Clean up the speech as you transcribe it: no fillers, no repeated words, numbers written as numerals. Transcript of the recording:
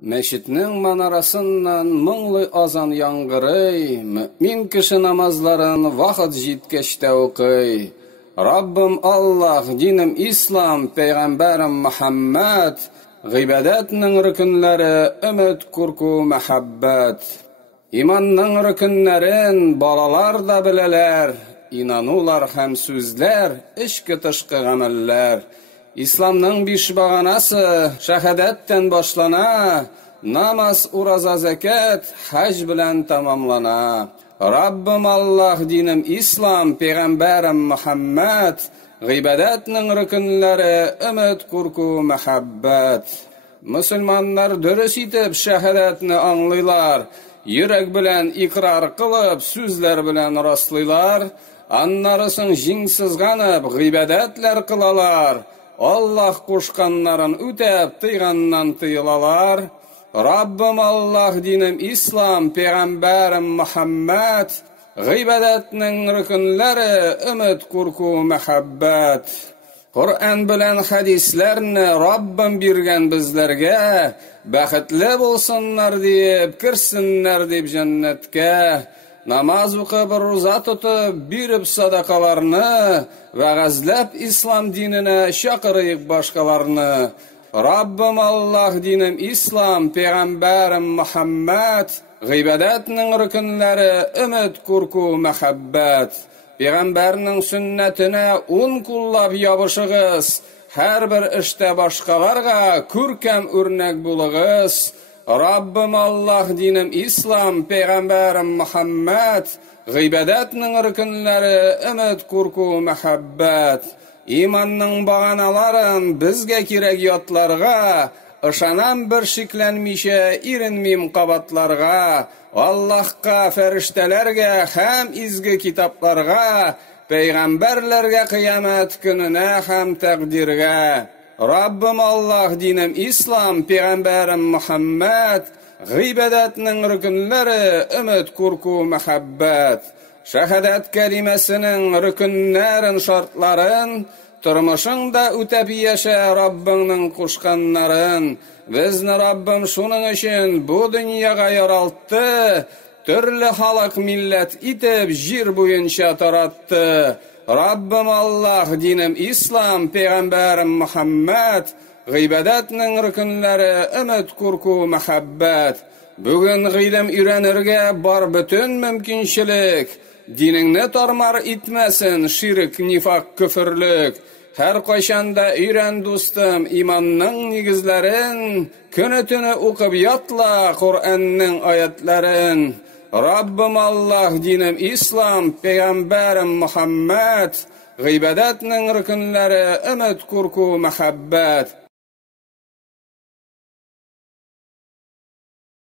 Meşitning manarasından mungly azan yangırıy, mümin kişi namazların vaqt jitkeşte okuy. Rabbim Allah, dinim İslam, Peygamberim Muhammed, gıybadetning rükünleri ümit, kurku, muhabbet. İmanning rükünlerin balalar da bileler, inanular hem sözler, işki tışkı ameller. İslamның biş bağanası şahadetten başlana, namaz, uraza, zekat, hac bilen tamamlana. Rabbim Allah, dinim İslam, Peygamberim Muhammed, gıybadetning rükünleri ümit, kurku, muhabbet. Müslümanlar dürüst itip şahadetni anlaylar, yürek bilen ikrar kılıp sözler bilen rastlaylar, anlarısın jingsizganıp gıybadetler kılalar. Allah koşkanların ütep tıygandan tıyılalar. Rabbim Allah, dinim İslam, Peygamberim Muhammed, gıybadetning rükünleri ümit, kurku, muhabbet. Kur'an bilen hadislerini Rabbim birgen bizlerge, baxtli bolsunlar deyip, kirsinler deyip cennetke. Namaz o'qib, roza tutib, berib sadaqalarni, va'zlab İslam dinine chaqirib boshqalarni. Rabbim Allah, dinim İslam, Peygamberim Muhammed, g'iybatning rükünleri ümit, kurku, muhabbet. Peygamberning sünnetine kullab yabışığız, her bir işte başqalarga körkem örnek bulığız. Rabbim Allah, dinim İslam, Peygamberim Muhammed, gıybadetning rükünleri ümit, kurku, muhabbet. İmanning bağanaların bizge kirek yotlarga, ışanam bir şiklenmişe irinmim qabatlarga, Allahqa, feriştelerge, hem izgi kitaplarga, peygamberlerge, kıyamet gününe, hem takdirge. Rabbim Allah, dinim İslam, Peygamberim Muhammed, gıybadetning rükünleri ümit, kurku, muhabbet. Şahadet kelimesinin rükünlerin şartların, turmuşunda ütep yaşa Rabbinin kuşkanların. Bizni Rabbim şunun için bu dünyaga yaralttı, türlü halak millet itip jir boyunca tarattı. Rabbim Allah, dinim İslam, Peygamberim Muhammed, gıybadetning rükünleri ümit, kurku, muhabbet. Bugün gıylem ürenirge bar bütün mümkünçilik, diningni tarmar itmesin şirk, nifak, küfürlük. Her qaşanda üren dostum imanning nigizlerin, günü tünü o'qib yatla Kur'anning ayetlerin. Rabbim Allah, dinim İslam, Peygamberim Muhammed, gıybadetning rükünleri ümit, kurku, muhabbet.